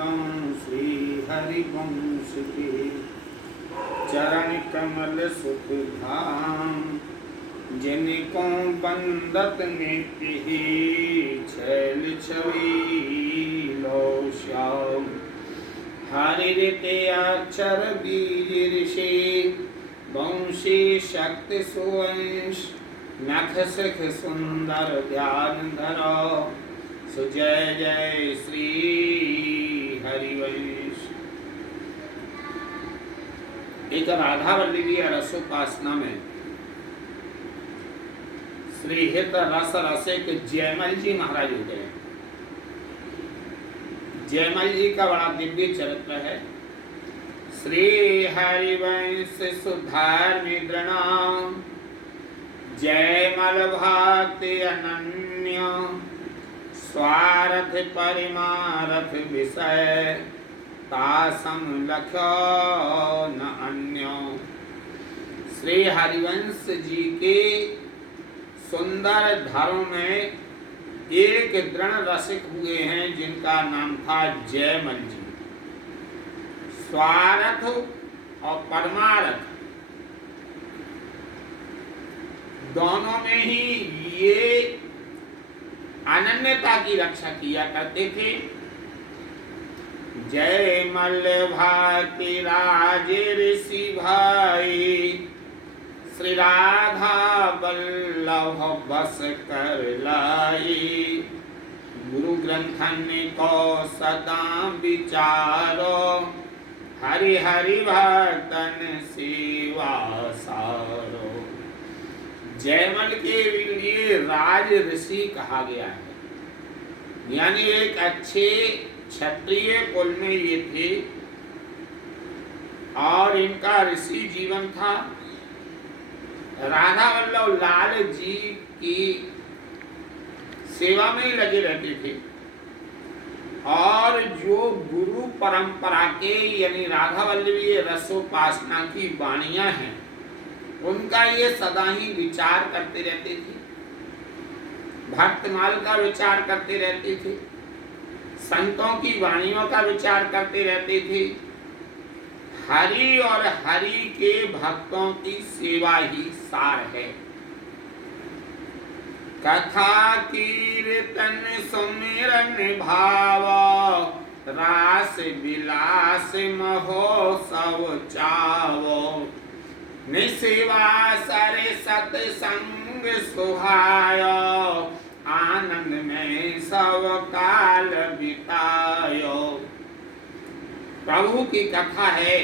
वंदन श्री हरिवंश के चरण कमल सुख धाम, जिनको बंदत नित्य छैल छवि लो श्याम। हरि ऋते अक्षर बीज ऋषि, वंशी शक्ति सुवंश, नख सख सुंदर ध्यान धरो, सुजय जय श्री हरिवंश। एक राधा वल्लभी रसोपासना में श्री हित रस रसिक जयमल जी महाराज हो गए। जयमल जी का बड़ा दिव्य चरित्र है। श्री हरिवंश सुधार निद्रणाम, जयमल भक्ति अनन्य, स्वार्थ परिमारथ विषय, तासम लख्यो न अन्यो। श्री हरिवंश जी के सुंदर धर्म में एक दृढ़ रसिक हुए हैं जिनका नाम था जयमल जी। स्वार्थ और परमार्थ दोनों में ही ये अनन्यता की रक्षा किया करते थे। जयमल भारती राजे ऋषि भाई, श्री राधा वल्लभ बस कर लाई, गुरु ग्रंथन को सदा विचारो, हरि हरि भक्तन सेवा सारो। जयमल के लिए राज ऋषि कहा गया है, यानी एक अच्छे क्षत्रिय कुल में ये थे और इनका ऋषि जीवन था। राधा वल्लभ लाल जी की सेवा में ही लगे रहते थे और जो गुरु परंपरा के यानी राधा वल्लभी रसोपासना की वाणियां हैं उनका ये सदा ही विचार करते रहते थे, भक्तमाल का विचार करते रहते थे, संतों की वाणियों का विचार करते रहते थे। हरि और हरि के भक्तों की सेवा ही सार है। कथा कीर्तन सुमिरन भाव, रास विलास महोत्सव चावो, निसेवा सरे सत्संग सुहायो, आनंद में सब काल बितायो। प्रभु की कथा है,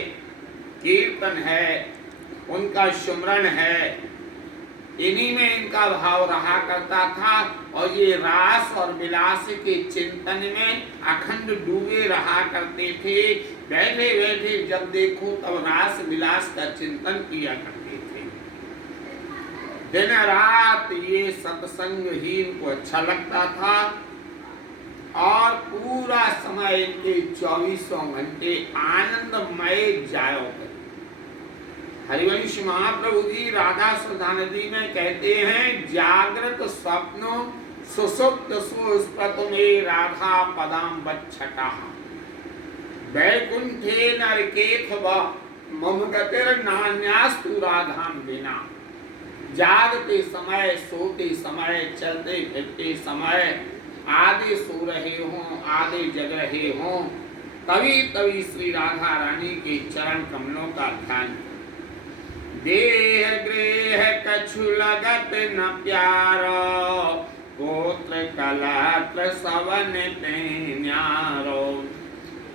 कीर्तन है, उनका सुमरन है, इन्हीं में इनका भाव रहा करता था और ये रास और विलास के चिंतन में अखंड डूबे रहा करते थे। बैठे बैठे जब देखो तब रास विलास का चिंतन किया करते थे। दिन रात ये सत्संग ही इनको अच्छा लगता था और पूरा समय इनके 24 घंटे आनंदमय जायो करे। हरिवंश महाप्रभु जी राधा सुधा नदी में कहते हैं, जागृत स्वप्नो सुसुप्त सुस्पत में राधा पदाम बच्छटा, वैकुंठे नरकेथ मम गतिर नान्यास्तु राधाम बिना। जागते समय, सोते समय, चलते फिरते समय, आधे सो रहे हों, आधे जग रहे हों, तभी तभी श्री राधा रानी के चरण कमलों का ध्यान। देह गृह कछु लगत न प्यारो, गोत्र कलात्र सवन ते न्यारो।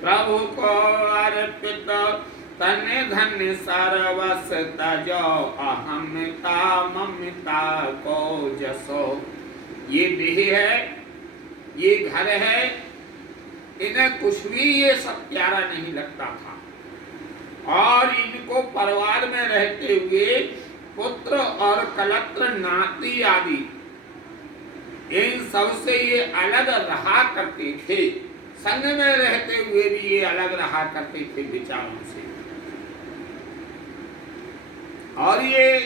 प्रभु को अर्पित तन धन सर्वस तजो, अहमता ममता को जसो। ये देह है, ये घर है, इन्हें कुछ भी ये सब प्यारा नहीं लगता था और इनको परिवार में रहते हुए पुत्र और कलत्र नाती आदि इन सबसे ये अलग रहा करते थे। संग में रहते हुए भी ये अलग रहा करते थे विचारों से। और ये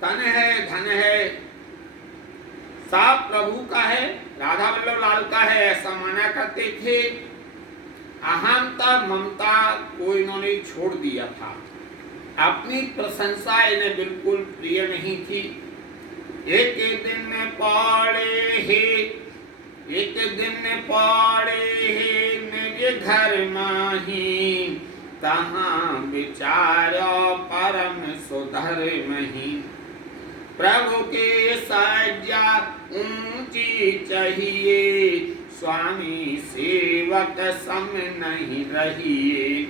तन है, धन है, सब प्रभु का है, राधा वल्लभ लाल का है, ऐसा माना करते थे। ममता ममता को इन्होंने छोड़ दिया था। अपनी प्रशंसा इन्हें बिल्कुल प्रिय नहीं थी। एक दिन पड़े हे निज घर माही, तहाँ विचारो परम सुधर मही। प्रभु के सज्जा ऊंची चाहिए, स्वामी सेवक सम नहीं रहिए।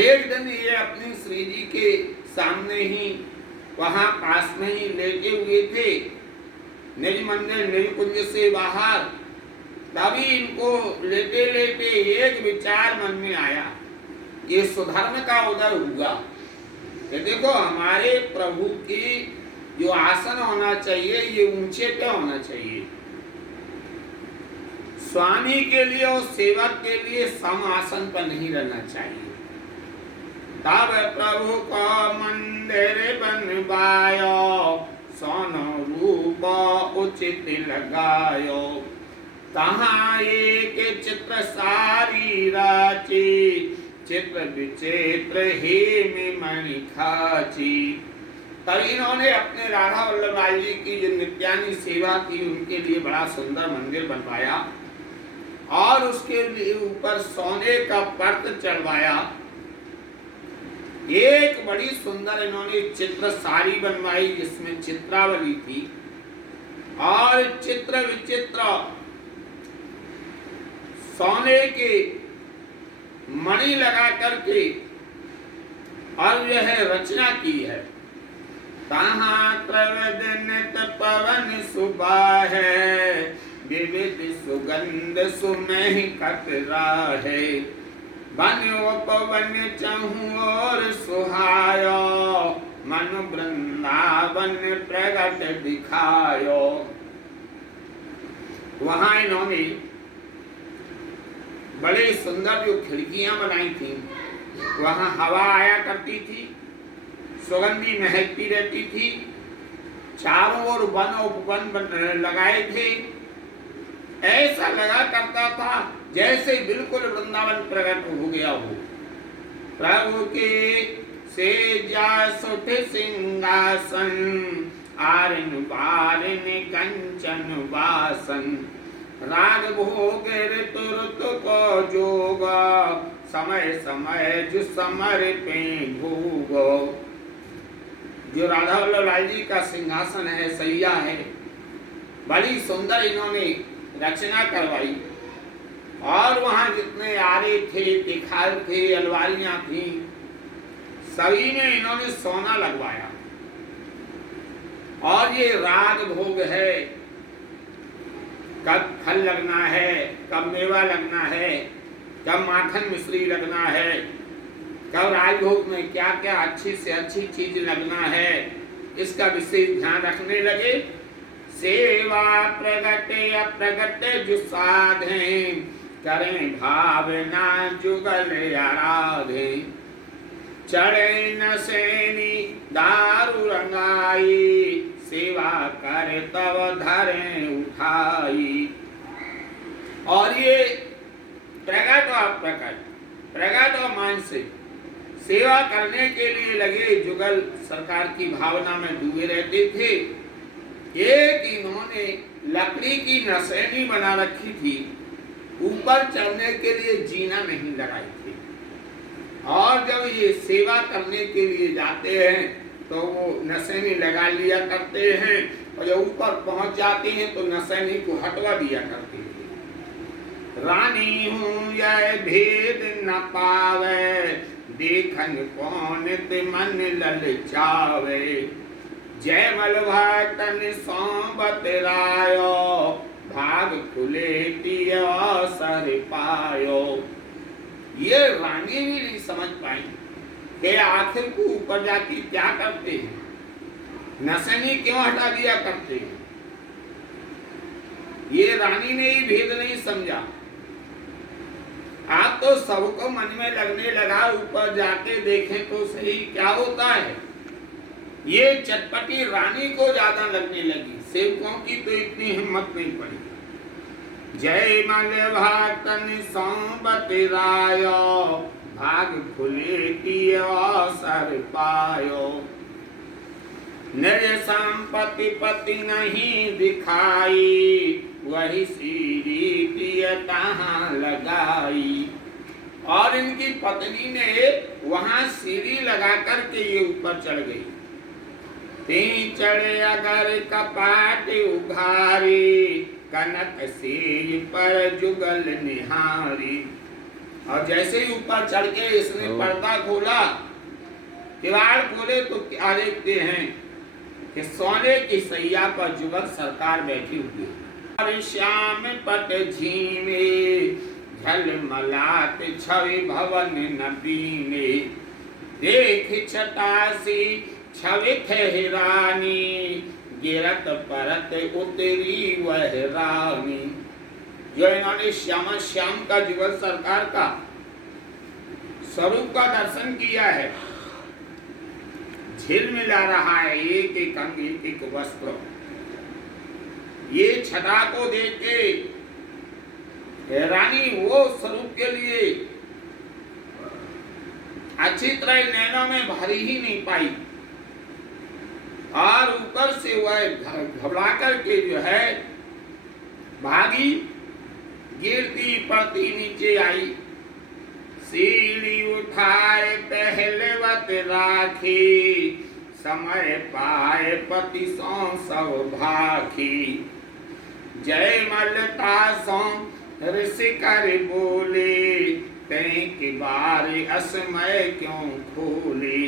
एक दिन ये अपनी श्री जी के सामने ही वहां पास में ही लेटे हुए थे, निज मंदिर निज कुंज से बाहर। तभी इनको लेटे लेटे एक विचार मन में आया, ये सुधर्म का उदय हुआ कि देखो हमारे प्रभु की जो आसन होना चाहिए ये ऊंचे पे होना चाहिए। स्वामी के लिए और सेवक के लिए सम आसन पर नहीं रहना चाहिए। तब प्रभु का मंदिर बनवायो, सोनो रूप उचित लगायो। तहाँ एक चित्र सारी राची, चित्र विचित्र हेम मणि खाची। तब इन्होंने अपने राधा वल्लभ राय जी की जो नित्यानी सेवा की उनके लिए बड़ा सुंदर मंदिर बनवाया और उसके लिए ऊपर सोने का पर्त चढ़वाया। एक बड़ी सुंदर इन्होंने चित्र सारी बनवाई जिसमें चित्रावली थी और चित्र विचित्र सोने के मणि लगा करके और यह रचना की है। तहाँ त्रवदनित पवन सुबह है, विविध सुगंध सुमहि कतरा है। बन्यो पवन चहु और सुहायो, मन वृंदावन प्रगट दिखायो। वहां इन्होंने बड़े सुंदर जो खिड़कियां बनाई थी, वहां हवा आया करती थी, सुगंधी महकती रहती थी। चारों ओर वन उपवन लगाए थे। ऐसा लगा करता था जैसे बिल्कुल वृंदावन प्रकट हो गया हो। प्रभु के सेजा सुठ सिंहासन, आरन बारन कंचन वासन। राग भोग ऋतु ऋतु को जोगा, समय समय जो समर पे भोगो। जो राधा वल्लभ राय जी का सिंहासन है, सैया है, बड़ी सुंदर इन्होंने रचना करवाई और वहां जितने आरे थे, तिखार थे, अलवारियां थी, सभी में इन्होंने सोना लगवाया। और ये राग भोग है, कब फल लगना है, कब मेवा लगना है, कब माखन मिश्री लगना है, कब राजभोग में क्या क्या अच्छी से अच्छी चीज लगना है, इसका विशेष ध्यान रखने लगे। सेवा प्रगटे अप्रगटे जो साधे, करें भावना जुगल आराधे। चढ़े न सैनी दारू रंगाई, सेवा कर तब धरे उठाई। और ये प्रगट और अप्रगट, प्रगट और मानसिक सेवा करने के लिए लगे, जुगल सरकार की भावना में डूबे रहते थे। एक इन्होंने लकड़ी की नसैनी बना रखी थी, ऊपर चढ़ने के लिए जीना नहीं लगाई थी। और जब ये सेवा करने के लिए जाते हैं तो वो नसैनी लगा लिया करते हैं, और जब ऊपर पहुंच जाते हैं तो नसैनी को हटवा दिया करते हैं। रानी हूँ यह भेद न पावे, देखन कौन ते मन ललचावे। जय मलभातन सौंबत रायो, भाग खुले तिय अवसर पायो। ये रानी भी नहीं समझ पाई कि आखिर को ऊपर जाती क्या करते हैं, नसैनी क्यों हटा दिया करते हैं। ये रानी ने ही भेद नहीं समझा। आप तो सबको मन में लगने लगा ऊपर जाके देखें तो सही क्या होता है। ये चटपटी रानी को ज्यादा लगने लगी, सेवकों की तो इतनी हिम्मत नहीं पड़ी। जय मल भक्तन सौंबति रायो, भाग खुले की अवसर पायो। निज संपत्ति पति नहीं दिखाई, वही सीढ़ी पिय कहाँ लगाई। और इनकी पत्नी ने वहां सीढ़ी लगा करके ये ऊपर चढ़ गई। तीन चढ़े अगर कपाट उघारी, कनक से पर जुगल निहारी। और जैसे ही ऊपर चढ़ के इसने पर्दा खोला, किवाड़ खोले तो क्या देखते हैं कि सोने की सैया पर जुगल सरकार बैठी हुई है। और श्याम पट झीमे, झलमलात छवि भवन नबीने। देख छटासी छवि ठहरानी, गिरत परत उतरी वह रानी। जो इन्होंने श्याम श्याम का जुगल सरकार का स्वरूप का दर्शन किया है, झिलमिला रहा है एक एक अंग एक एक वस्त्र। ये छटा को देख के रानी वो स्वरूप के लिए अच्छी तरह नैनों में भरी ही नहीं पाई। और ऊपर से वह घबरा करके जो है भागी, गिरती पड़ती नीचे आई। सीढ़ी उठाए पहलवत राखी, समय पाए पति सौ सब भाखी। जय मलता सौ ऋषि कर बोले, तैं की बारी असमय क्यों खोले।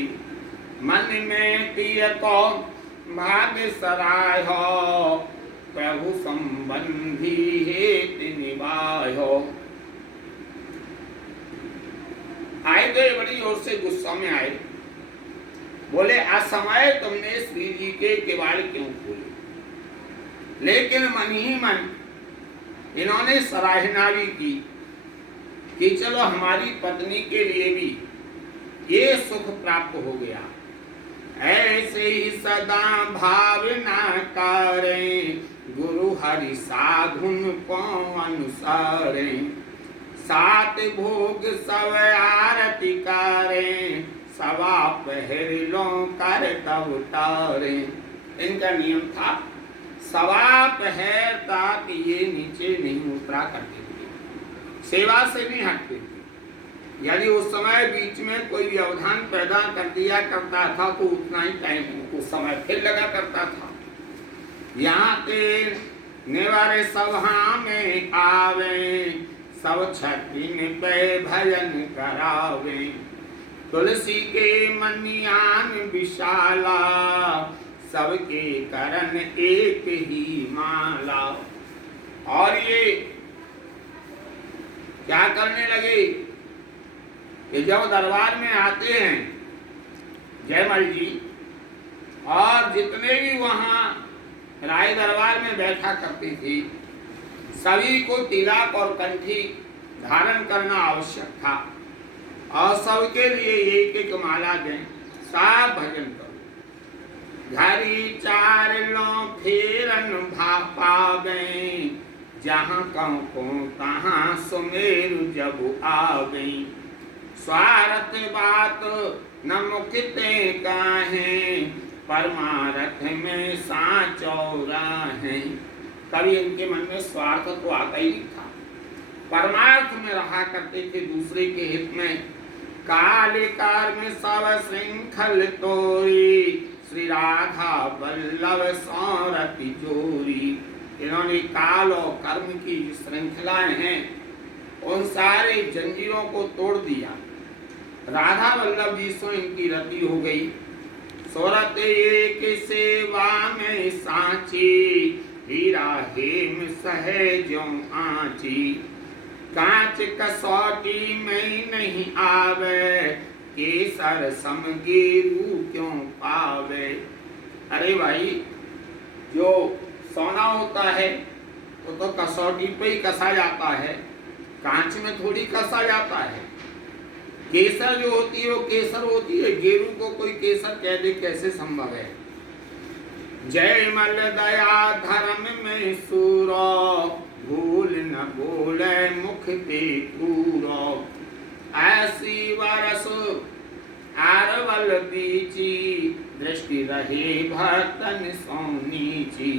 मन में पिय को भाग्य सराय हो, प्रभु संबंधी हेत निभाय हो। आए तो बड़ी ओर से गुस्सा में आए, बोले असमय तुमने श्री जी के किवाड़ क्यों खोले। लेकिन मन ही मन इन्होंने सराहना भी की कि चलो हमारी पत्नी के लिए भी ये सुख प्राप्त हो गया। ऐसे ही सदा भावना करें, गुरु हरि साधुन को अनुसारें। सात भोग सब आरती करें, सवा पहरों कर तब उतारें। इनका नियम था, सवा पहर तक ये नीचे नहीं उतरा करते थे, सेवा से नहीं हटते थे। यदि उस समय बीच में कोई व्यवधान पैदा कर दिया करता था तो उतना ही टाइम उस समय फिर लगा करता था। यहाँ के नेवारे सभा में आवे, सब छठिन पे भजन करावे। तुलसी के मनियान विशाला, सबके करन एक ही माला। और ये क्या करने लगे कि जब दरबार में आते हैं जयमल जी, और जितने भी वहाँ राय दरबार में बैठा करती थी, सभी को तिलक और कंठी धारण करना आवश्यक था। और सबके लिए एक एक माला दें, सब भजन करो। घरी चार लो फेरन भापावे, जहाँ कहूँ तहाँ सुमेरु जब आवे। स्वार्थ बात न मुखते काहें, परमारथ में साचौरा है। कभी इनके मन में स्वार्थ तो आता ही नहीं था, परमार्थ में रहा करते थे, दूसरे के हित में। काल कार में सब श्रृंखल तोरी, श्री राधा वल्लभ सौरति जोरी। इन्होंने काल और कर्म की श्रृंखलाएं हैं, उन सारे जंजीरों को तोड़ दिया। राधा वल्लभ जी से इनकी रति हो गई। सोरत एक सेवा में सांची, हीरा हेम सहजों आची। कांच कसौटी में नहीं आवे, केसर सम गेरू क्यों पावे। अरे भाई, जो सोना होता है वो तो कसौटी पे ही कसा जाता है, कांच में थोड़ी कसा जाता है। केसर जो होती है वो केसर होती है, गेरू को कोई केसर कह दे, कैसे संभव है। जय मल दया धर्म में सूरो, भूल न बोले मुख ते पूरो। ऐसी वरस आरवल बीची, दृष्टि रहे भक्तन सोनीची।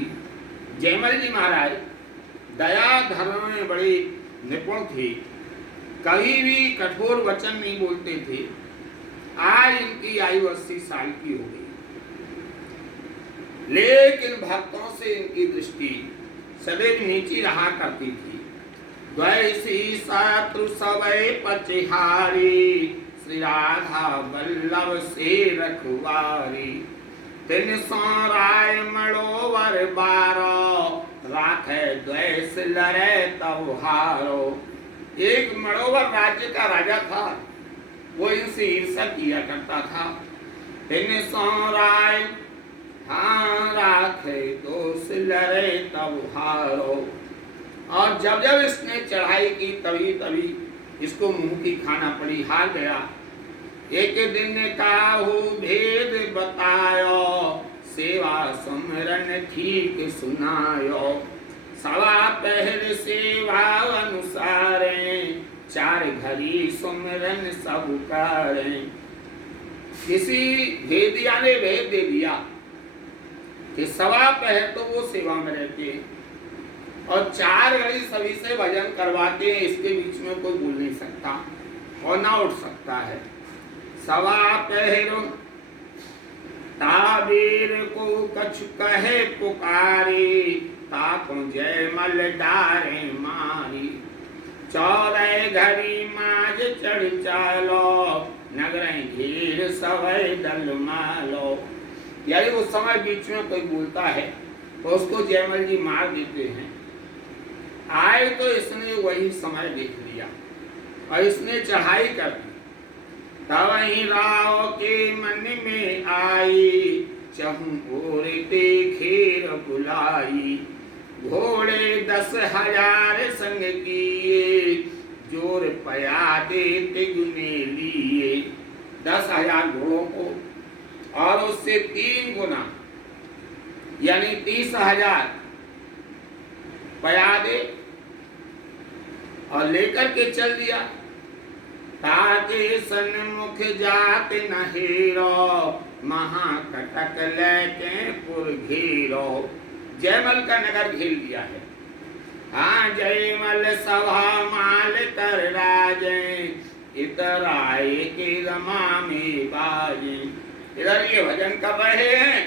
जयमल जी महाराज दया धर्म में बड़े निपुण थे, कभी भी कठोर वचन नहीं बोलते थे। आज इनकी आयु 80 साल की हो गई, लेकिन भक्तों से इनकी दृष्टि सदैव नीची रहा करती थी। द्वैसी शत्रु सवै पचिहारी, श्री राधा वल्लभ से रखवारी। तिन सौ राय मड़ोवर बारो, राखे द्वैस लड़े तब हारो। एक मड़ोवर राज्य का राजा था, वो इनसे ईर्ष्या किया करता था। तिन सौ राय हाँ राखे दोष लड़े तब हारो। और जब जब इसने चढ़ाई की तभी तभी इसको मुंह की खाना पड़ी, हार गया। एक दिन ने काहू भेद बतायो, सेवा सुमरन ठीक सुनायो। सवा पहर सेवा अनुसारे, चार घड़ी सुमरन सब कारे। किसी भेदिया ने भेद दे दिया कि सवा पहर तो वो सेवा में रहते हैं और 4 घड़ी सभी से भजन करवाते हैं, इसके बीच में कोई बोल नहीं सकता और ना उठ सकता है। सवा पहर ताबीर को कछु कहे पुकारी, ताको जयमल डारे मारी। 14 घड़ी माज चढ़ चालो, नगर घेर सवै दल मालो। यानी उस समय बीच में कोई बोलता है तो उसको जयमल जी मार देते हैं। आए तो इसने वही समय देख लिया और इसने चढ़ाई कर दी। तब ही राव के मन में आई, चहु ओर खेर बुलाई। घोड़े 10,000 संग किए, जोर पया देते गुने लिए। 10,000 घोड़ों को और उससे 3 गुना यानी 30,000 पयादे और लेकर के चल दिया। ताके सन्मुख जात न हेरो, महाकटक लेके पुर घेरो। जयमल का नगर घेर लिया है। हाँ जयमल सभा माल कर राजे, इतर आए के रमा में बाजे। इधर ये भजन कर रहे हैं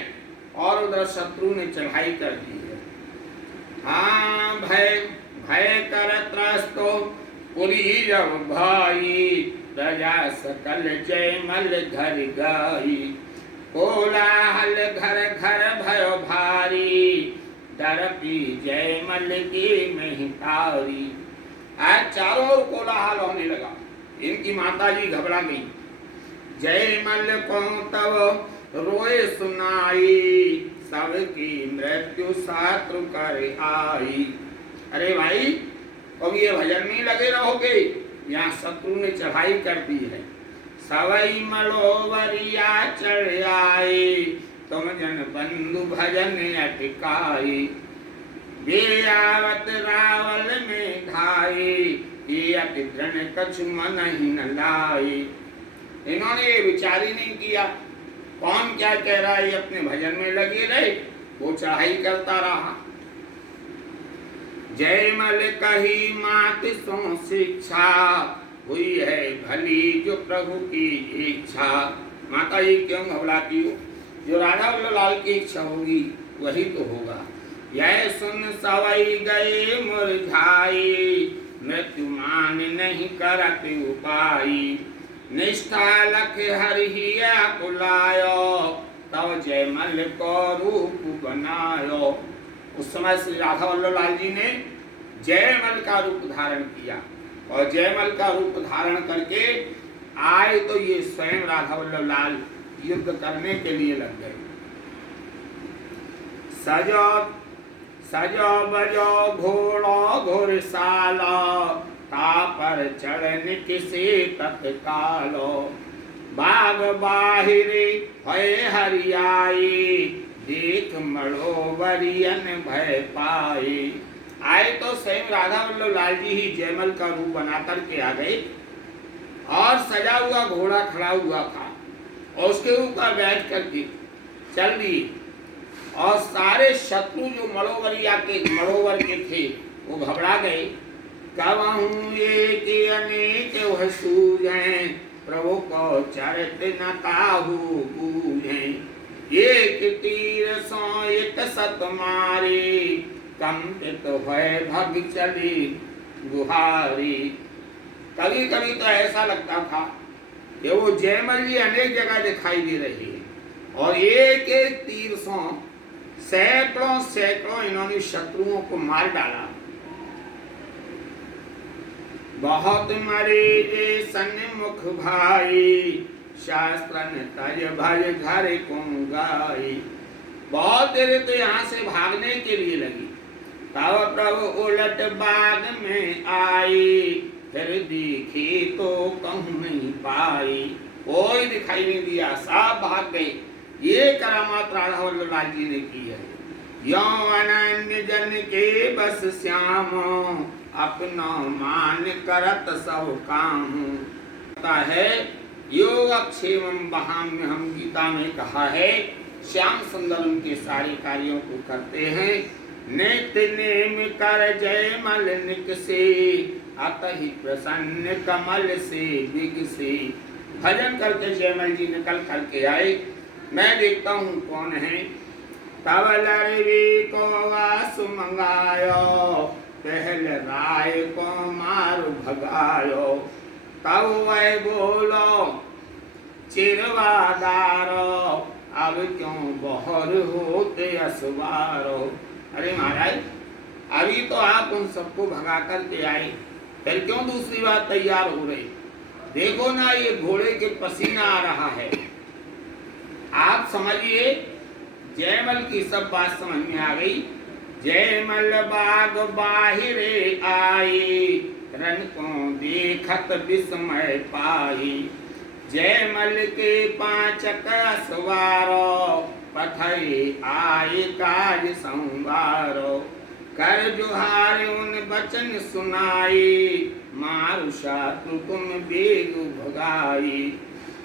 और उधर शत्रु ने चढ़ाई कर दी है। हाँ भय भय कर त्रस्तो पुरी जब भाई, प्रजा सकल जयमल घर गाई। कोलाहल घर घर भयो भारी, डरती जयमल की महतारी। आज चारों ओर कोलाहल होने लगा, इनकी माता जी घबरा गई। जयमल को तब रोए सुनाई, सबकी मृत्यु शत्रु कर आई। अरे भाई अब ये भजन में लगे रहोगे, यहाँ शत्रु ने चढ़ाई कर दी है। सवई मलोवरिया चढ़ आए, तुम जन बंधु भजन अटकाए। बेआवत रावल में धाये, ये अति दृढ़ कछु मन ही न लाए। इन्होंने ये विचार ही नहीं किया कौन क्या कह रहा है, अपने भजन में लगे रहे, वो चढ़ाई करता रहा। जयमल कही मात सो शिक्षा, हुई है भली जो प्रभु की इच्छा। माता जी क्यों घबराती हो, जो राधा लाल की इच्छा होगी वही तो होगा। यह सुन सवई गए मुरझाई, मृत्यु मान नहीं करत उपाय। निष्ठा लख हरिया कुलायो, तब जयमल को रूप बनायो। उस समय श्री राधा वल्लभ लाल जी ने जयमल का रूप धारण किया और जयमल का रूप धारण करके आए तो ये स्वयं राधा वल्लभ लाल युद्ध करने के लिए लग गए। सजो सजो बजो घोड़ो घुड़सालो, तापर चढ़न किसे तत्कालो। बाग बाहिरी भय हरियाई, देख मड़ो बरियन भय पाए। आए तो स्वयं राधा वल्लभ लाल जी ही जयमल का रूप बना करके आ गए और सजा हुआ घोड़ा खड़ा हुआ था और उसके ऊपर बैठ करके चल दिए और सारे शत्रु जो मड़ोवर के थे वो घबरा गए। कहूँ एक अनेक वह सूझें प्रभु को चरित न काहू बूझें। एक तीर सो एक सत मारे कंपित भय भग चली गुहारी। कभी कभी तो ऐसा लगता था कि वो जयमल जी अनेक जगह दिखाई दे रही है और एक एक तीर से सैकड़ों सैकड़ों इन्होंने शत्रुओं को मार डाला। बहुत मरे जे सन्मुख भाई शास्त्रन तज भज घर को गाई। बहुत देर तो यहाँ से भागने के लिए लगी, तब प्रभु उलट बाग में आई, फिर देखी तो कहूँ नहीं पाई। कोई दिखाई नहीं दिया, सब भाग गए। ये करामात राधा वल्लभ लाल जी ने की है। यो अनन्य जन के बस श्याम अपना मान करत सब काम है। योगक्षेमम बहाम्य हम गीता में कहा है, श्याम सुंदर उनके सारे कार्यों को करते हैं। नित्य नेम कर जयमल निकसे अतहि प्रसन्न कमल से बिगसे। भजन करके जयमल जी निकल करके आए। मैं देखता हूँ कौन है। तब लड़वी को वासु मंगायो पहल राय को मारू भगायो। तब वह बोलो चिरवादारो अब क्यों बहर होते असवारो। अरे महाराज, अभी तो आप उन सबको भगा करके आए, फिर क्यों दूसरी बार तैयार हो रहे? देखो ना, ये घोड़े के पसीना आ रहा है। आप समझिए, जयमल की सब बात समझ में आ गई। जयमल बाग बाहिरे आई रन को देखत विस्मय पाई। जयमल के पांचक असवारो पथई आए काज संवारो। कर जुहार उन बचन सुनाई मारु शत्रु तुम बेग भगाई।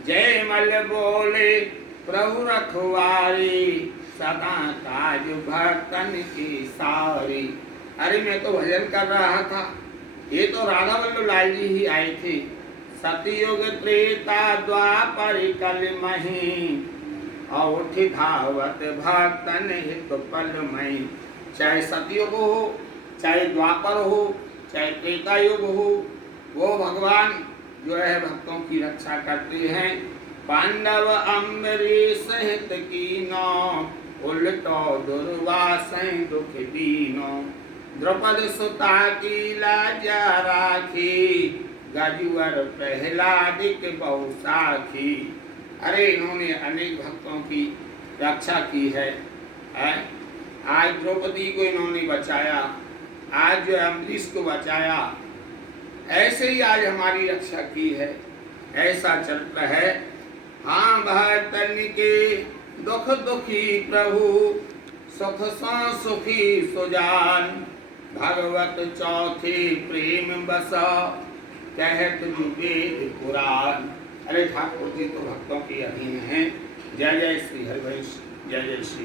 जयमल बोले प्रभु रखवारी सदा काज भक्तन की सारी। अरे मैं तो भजन कर रहा था, ये तो राधा वल्लभ लाल जी ही आए थे। सतयुग त्रेता द्वापर कल मही उठी धावत भक्तन हित पल मही। चाहे सतयुग हो, चाहे द्वापर हो, चाहे त्रेता युग हो, वो भगवान जो है भक्तों की रक्षा करते हैं। पांडव अम्बरीश हित कीनो उलटो दुर्वासै दुख दीनो। द्रौपद सुता की लाजा राखी गजुवर प्रहलादिक बहु साखी। अरे इन्होंने अनेक भक्तों की रक्षा की है। आज द्रौपदी को इन्होंने बचाया, आज जो अम्बरीश को बचाया, ऐसे ही आज हमारी रक्षा की है। ऐसा चलता है। हाँ, भक्तन के दुख दुखी प्रभु सुख सो सुखी सुजान। भगवत चौथे प्रेम बसा कहत वेद पुराण। अरे ठाकुर जी तो भक्तों के अधीन हैं। जय जय श्री हरिवंश, जय जय श्री